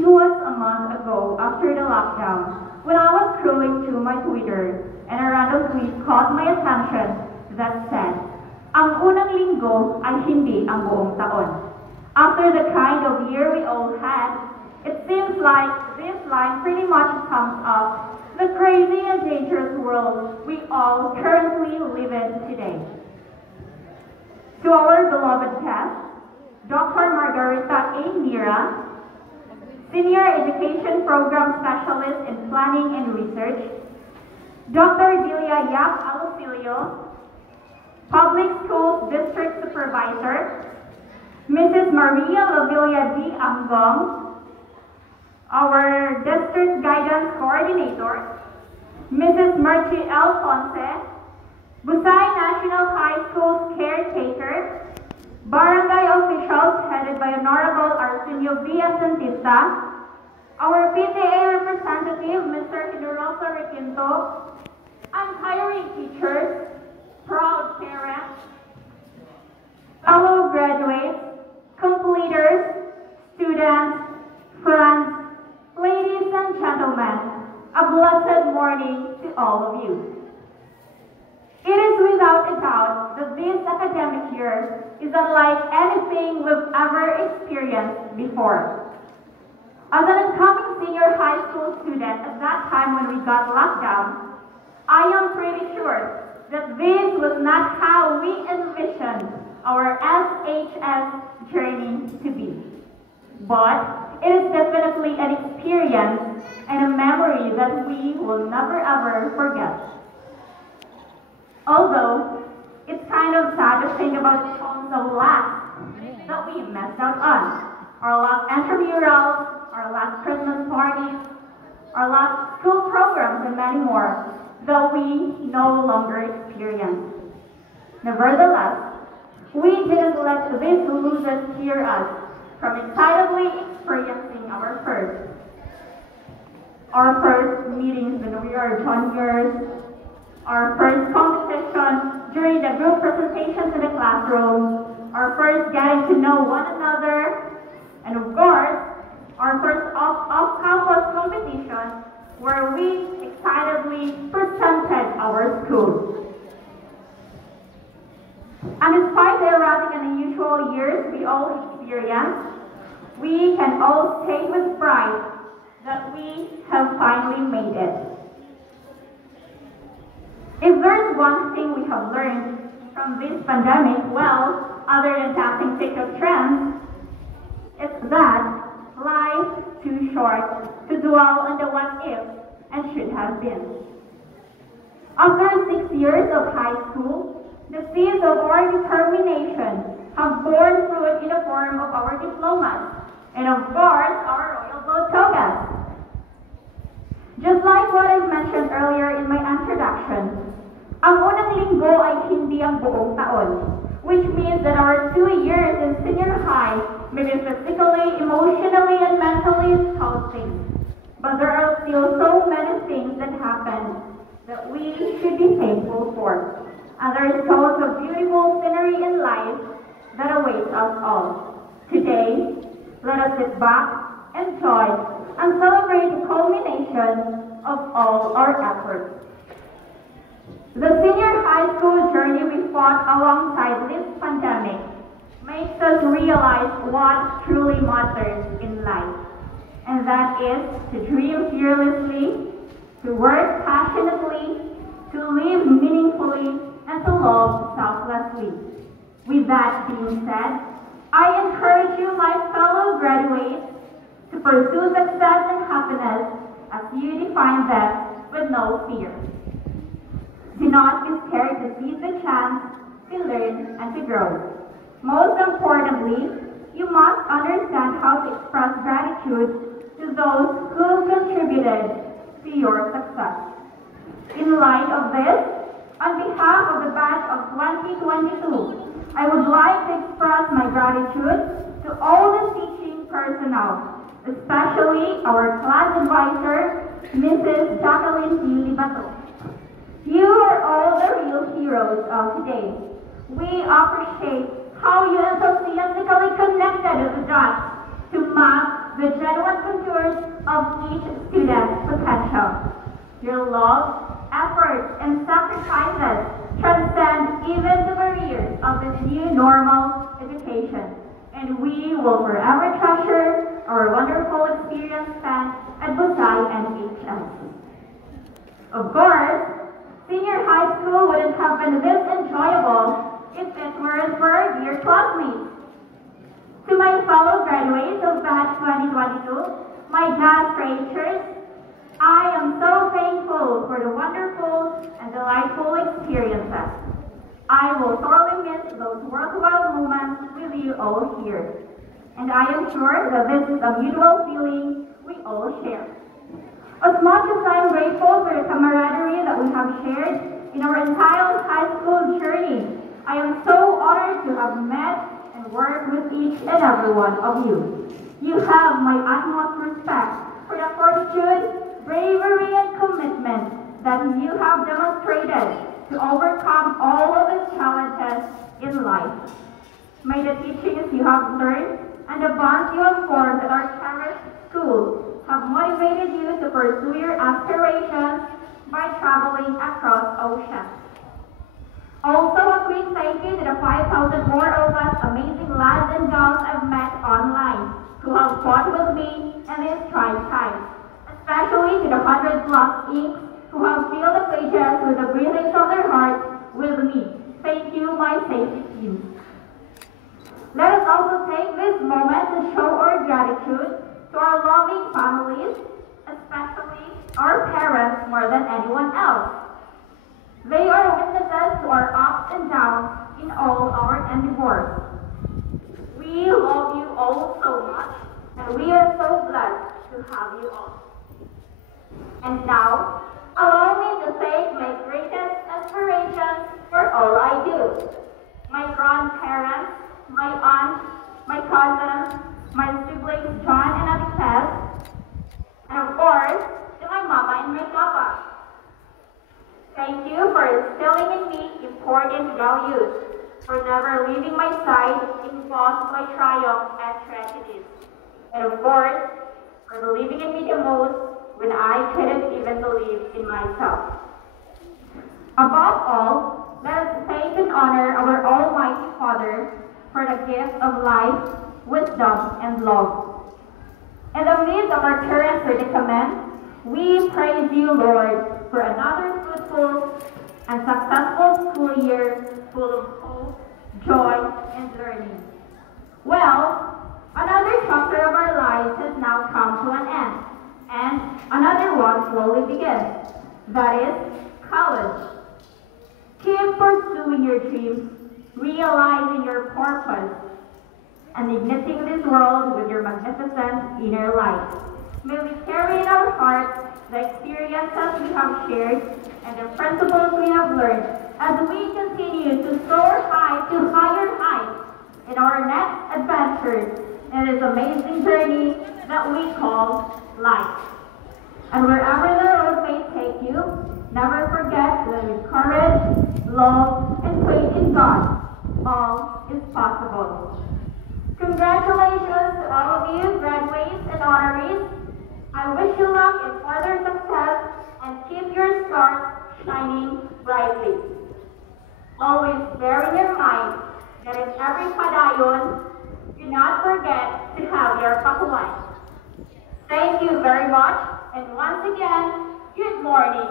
It was a month ago after the lockdown when I was scrolling through my Twitter and a random tweet caught my attention that said, "Ang unang linggo ay hindi ang buong taon." After the kind of year we all had, it seems like this line pretty much sums up the crazy and dangerous world we all currently live in today. To our beloved guest, Dr. Margarita A. Mira, Senior Education Program Specialist in Planning and Research, Dr. Delia Yap Alusilio, Public Schools District Supervisor, Mrs. Maria Lavilla D. Angong, our District Guidance Coordinator, Mrs. Merchi L. Ponce, Busay National High School's caretaker, barangay officials headed by Honorable Arsenio Villa Santista, our PTA representative, Mr. Hidrosa Requinto, unhiring teachers, proud parents, fellow graduates, completers, students, friends, ladies and gentlemen, a blessed morning to all of you. It is without a doubt that this academic year is unlike anything we've ever experienced before. As an incoming senior high school student at that time when we got locked down, I am pretty sure that this was not how we envisioned our SHS journey to be. But it is definitely an experience and a memory that we will never ever forget. Although, it's kind of sad to think about tons of laughs that we messed out on. Our last intramurals, our last Christmas parties, our last school programs, and many more that we no longer experience. Nevertheless, we didn't let this losses steer us from excitedly experiencing our first meetings when we are juniors, our first competition during the group presentations in the classroom, our first getting to know one another, and of course, our first off-campus competition where we excitedly presented our school. And despite the erratic and unusual years we all experienced, we can all state with pride that we have finally made it. If there's one thing we have learned from this pandemic, well, other than tapping TikTok trends, it's that life's too short to dwell on the what if and should have been. After 6 years of high school, the seeds of our determination have borne fruit in the form of our diplomas and of course our royal blue togas. Just like what I mentioned earlier in my introduction, ang unang linggo ay hindi ang buong taon, which means that our 2 years in senior high may be physically, emotionally, and mentally exhausting. But there are still so many things that happen that we should be thankful for. And there is tons of beautiful scenery in life that awaits us all. Today, let us sit back, enjoy, and celebrate the culmination of all our efforts. The senior high school journey we fought alongside this pandemic makes us realize what truly matters in life, and that is to dream fearlessly, to work passionately, to live meaningfully, and to love selflessly. With that being said, I encourage you, my fellow graduates, to pursue success and happiness as you define them with no fear. Do not be scared to seize the chance to learn and to grow. Most importantly, you must understand how to express gratitude to those who contributed to your success. In light of this, on behalf of the batch of 2022, I would like to express my gratitude to all the teaching personnel, especially our class advisor, Mrs. Jacqueline P. Libato. You are all the real heroes of today. We appreciate how you enthusiastically connected the dots to map the genuine contours Your love, effort, and sacrifices transcend even the barriers of this new normal education. And we will forever treasure our wonderful experience spent at Busay and HSC. Of course, senior high school wouldn't have been this enjoyable if it weren't for our dear classmates. To my fellow graduates of Batch 2022, my class teachers, I am so thankful for the wonderful and delightful experiences. I will thoroughly miss those worthwhile moments with you all here. And I am sure that this is a mutual feeling we all share. As much as I am grateful for the camaraderie that we have shared in our entire high school journey, I am so honored to have met and worked with each and every one of you. You have my utmost respect for the fortitude, bravery, and commitment that you have demonstrated to overcome all of the challenges in life. May the teachings you have learned and the bonds you have formed at our cherished school have motivated you to pursue your aspirations by traveling across oceans. Also, a quick thank you to the 5,000 more of us amazing lads and gals I've met online who have fought with me in these trying times, especially to the 100+ inks who have filled the pages with the breathings of their hearts with me. Thank you, my safety team. Let us also take this moment to show our gratitude to our loving families, especially our parents more than anyone else. They are witnesses to our ups and downs in all our endeavors. We love you all so much, and we are so blessed to have you all. And now, allow me to thank my greatest inspiration for all I do. My grandparents, my aunts, my cousins, my siblings John and Ate, and of course, to my mama and my papa. Thank you for instilling in me important values, for never leaving my side in both my triumphs and tragedies, and of course, for believing in me the most when I couldn't even believe in myself. Above all, let us thank and honor our Almighty Father for the gift of life, wisdom, and love. In the midst of our current predicament, we praise you, Lord, for another fruitful and successful school year full of hope, joy, and learning. Well, another chapter of our lives has now come to an end, and another one slowly begins. That is college. Keep pursuing your dreams, realizing your purpose, and igniting this world with your magnificent inner light. May we carry in our hearts the experiences we have shared and the principles we have learned as we continue to soar high to higher heights in our next adventures in this amazing journey that we call life. And wherever the road may take you, never forget that with courage, love, and faith in God, all is possible. Congratulations to all of you graduates and honorees. I wish you luck in further success and keep your stars shining brightly. Always bear in your mind that in every padayon, do not forget to have your pakuan. Thank you very much, and once again, good morning.